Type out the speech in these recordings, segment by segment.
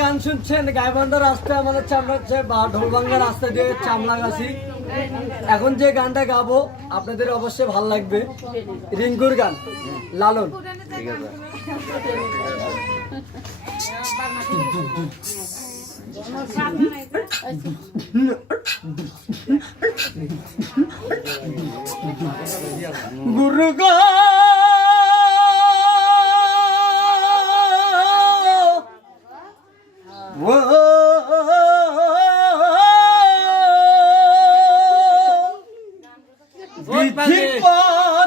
গান শুনছেন, গাইবান্ধা রাস্তায় আমাদের চামড়া হচ্ছে বা ঢোলবাঙ্গা রাস্তা দিয়ে চামড়া গাছি। এখন যে গানটা গাবো, আপনাদের অবশ্যই ভালো লাগবে। রিঙ্কুর গান, লালন। ঠিক গুরু গো বিধির পর,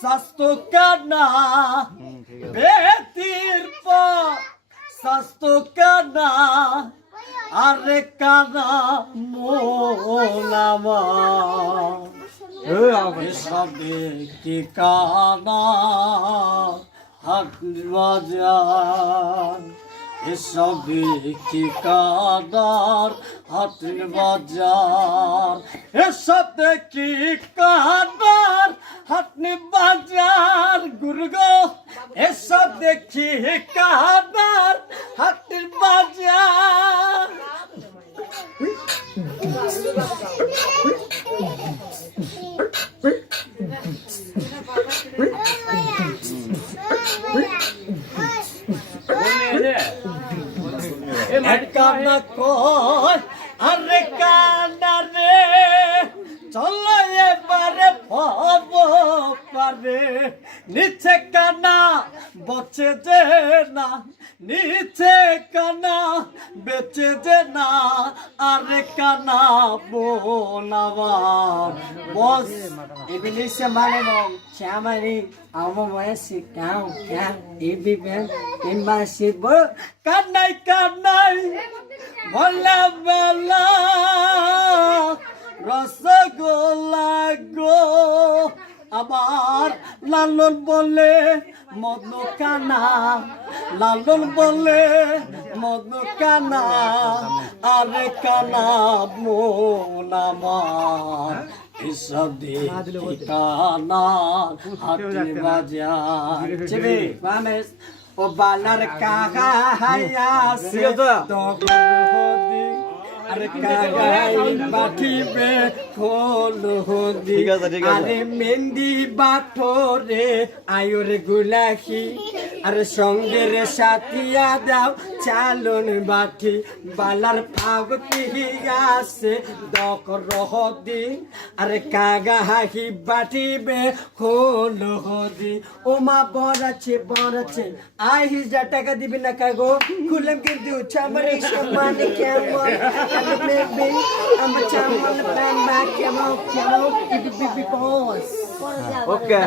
স্বাস্থ্য কানা বেতির পর, স্বাস্থ্য কানা আরে কানা মোনামা সবে কি কানা হাট বাজার। এসবে কি কানার হাট বাজার। এসব কি কানার হাটনি বাজার, গুরুগো। এসব দেখি কানার হাটের বাজার। কান্না কয় আরে কান্না রে চলো এবারে ভব পারে। নিচে কানা বচে যে না নিচে কানা বেচে যে না আরে কানা বোনাবার বস Ibilisa malamong chamari amo wasi kau kau ibiben imbasibo কান্নাই কান্নাই বলা বেলা রসগোল্লা গো আবার লালন বলে মদন কানা লালন বলে মদন কানা আরে কানা মন আমার। এসব দেখি কানা হাতি বাজার চেবে pames o balar kaha hayase হদি আরে কাগাই বাটিবে খোল হদি ঠিক আছে, ঠিক আছে। আরে মেহেন্দি বাথরে আয়ুর গুলাহি আরে সঙ্গে রে সাথিয়া দাও, চালন বাটি, বালার ফাগতি আছে, দক রহদি, আরে কাগা হাহি বাটিবে, খোল হদি। ও মা বরাছে বরাছে আই হিজা টাকা দিবি না কাগো খুলম কিন্তু চামড়ি সম্মান কেমন? বেবি আমার চামড় প্যান ব্যাক কেমন কেমন ইবি বিবি বস। ওকে।